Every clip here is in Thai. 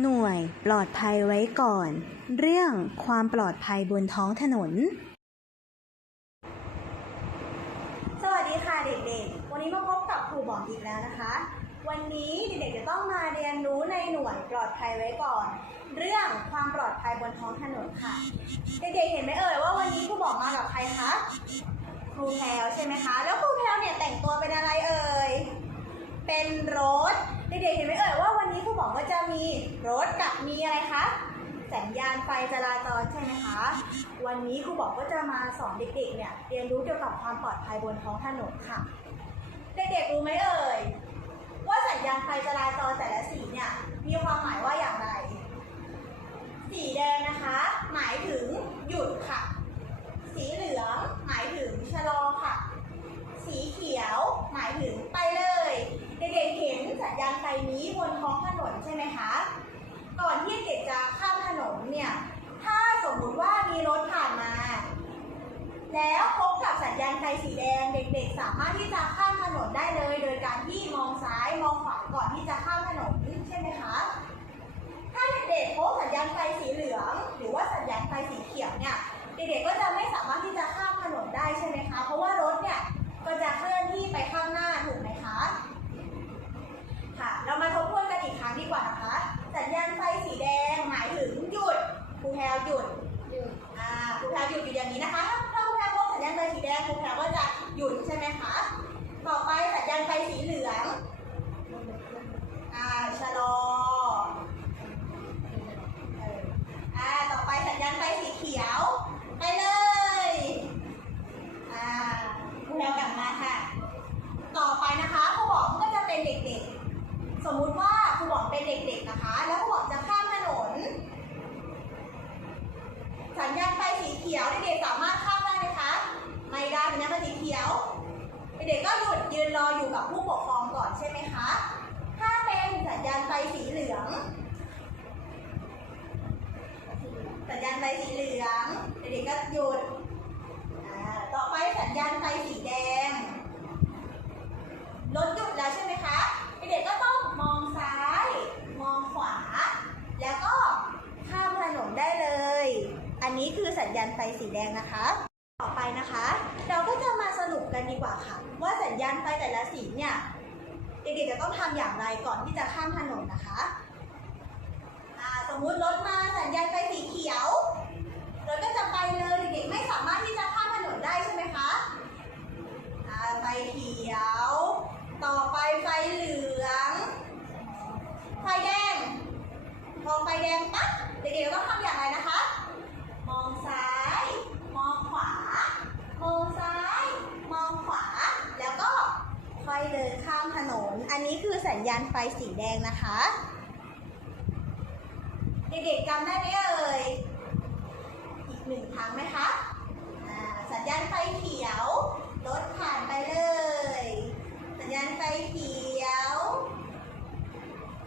หน่วยปลอดภัยไว้ก่อน เรื่องความปลอดภัยบนท้องถนน สวัสดีค่ะเด็กๆ วันนี้มาพบกับครูบอกอีกแล้วนะคะ วันนี้เด็กๆจะต้องมาเรียนรู้ในหน่วยปลอดภัยไว้ก่อน เรื่องความปลอดภัยบนท้องถนนค่ะ เด็กๆเห็นไหมเอ่ยว่าวันนี้ครูบอกมากับใครคะครูแพลวใช่ไหมคะ แล้วครูแพลวเนี่ยแต่งตัวเป็นอะไรเอ่ย เป็นรถ เด็กๆเห็นไหมเอ่ยว่าวัน นี้ครูบอกว่าจะมีรถกับมีอะไรคะสัญญาณไฟจราจรใช่ไหมคะ วันนี้ครูบอกว่าจะมาสอนเด็กๆเนี่ยเรียนรู้เกี่ยวกับความปลอดภัยบนท้องถนนค่ะ เด็กๆรู้ไหมเอ่ยว่าสัญญาณไฟจราจรแต่ละสีเนี่ยมีความหมายว่าอย่างไร สีแดงนะคะ หมายถึงหยุดค่ะ สีเหลืองหมายถึงชะลอค่ะ สีเขียวหมายถึงไปเลย เด็กๆเห็นสัญญาณไฟนี้บนท้องถนนใช่ไหมคะ ก่อนที่เด็กจะข้ามถนนเนี่ย ถ้าสมมุติว่ามีรถผ่านมา แล้วพบกับสัญญาณไฟสีแดง เด็กๆ สามารถที่จะข้ามถนนได้เลย โดยการที่มองซ้ายมองขวา ก่อนที่จะข้ามถนนใช่ไหมคะ ถ้าเด็กๆพบสัญญาณไฟสีเหลือง หรือว่าสัญญาณไฟสีเขียวเนี่ยเด็กๆก็จะไม่สามารถที่จะข้ามถนนได้ใช่ไหมคะ เพราะว่ารถเนี่ยก็จะเคลื่อนที่ไปข้างหน้าถูกไหมคะ ค่ะ เรามาทบทวนกันอีกครั้งดีกว่านะคะ สัญญาณไฟสีแดงหมายถึงหยุดครูแพลวหยุดหยุดอ่าครูแพลวหยุดอยู่อย่างนี้นะคะ ถ้าถ้าครูแพลวพบสัญญาณไฟสีแดงครูแพลวก็จะหยุดใช่ไหมคะ ต่อไปสัญญาณไฟสีเหลือง อ่าชะลอเอออ่า ต่อไปสัญญาณไฟสีเขียว ไปเลย อ่าครูแพลวกลับมาค่ะ ต่อไปนะคะครูบอกก็จะเป็นเด็กๆ สมมุติว่าครูบอกเป็นเด็กๆนะคะ แล้วครูบอกจะข้ามถนน สัญญาณไฟสีเขียวเด็กๆสามารถข้ามได้ไหมคะไม่ได้สัญญาณไฟสีเขียว เด็กๆก็หยุดยืนรออยู่กับผู้ปกครองก่อนใช่ไหมคะ ถ้าเป็นสัญญาณไฟสีเหลือง สัญญาณไฟสีเหลือง เด็กๆก็หยุดต่อไปสัญญาณไฟสีแดง รถหยุดแล้วใช่ไหมคะ เด็กๆก็ต้องมองซ้าย มองขวา แล้วก็ข้ามถนนได้เลย อันนี้คือสัญญาณไฟสีแดงนะคะ ต่อไปนะคะ เราก็จะมาสรุปกันดีกว่าค่ะ ว่าสัญญาณไฟแต่ละสีเนี่ยเด็กๆจะต้องทำอย่างไรก่อนที่จะข้ามถนนนะคะสมมุติรถมาสัญญาณไฟสีเขียวรถก็จะไปเลยเด็กๆไม่สามารถที่จะข้ามถนนได้ใช่ไหมคะไฟเขียว ต่อไปไฟเหลือง ไฟแดง พอไฟแดงปั๊บเด็กๆต้องทำอย่างไรนะคะ มองซ้าย มองขวา มองซ้าย มองขวา แล้วก็ค่อยเดินข้ามถนน อันนี้คือ สัญญาณไฟสีแดงนะคะ เด็กๆจำได้ไหมเอ่ย อีกหนึ่งครั้งไหมคะ สัญญาณไฟเขียว รถผ่านไปเลย สัญญาณไฟเขียว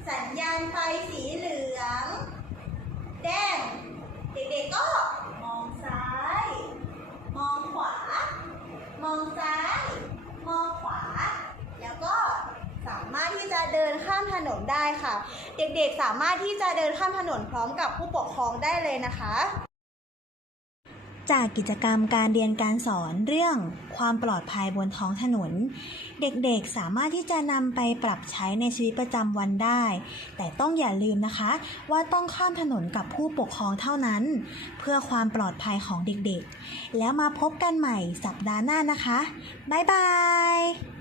สัญญาณไฟสีเหลือง แดง เด็กๆก็มองซ้าย มองขวา มองซ้าย มองขวา แล้วก็สามารถที่จะเดินข้าม ถนนได้ค่ะ เด็กๆสามารถที่จะเดินข้ามถนนพร้อมกับผู้ปกครองได้เลยนะคะ จากกิจกรรมการเรียนการสอนเรื่องความปลอดภัยบนท้องถนน เด็กๆสามารถที่จะนำไปปรับใช้ในชีวิตประจำวันได้ แต่ต้องอย่าลืมนะคะ ว่าต้องข้ามถนนกับผู้ปกครองเท่านั้น เพื่อความปลอดภัยของเด็กๆ แล้วมาพบกันใหม่สัปดาห์หน้านะคะ บ๊ายบาย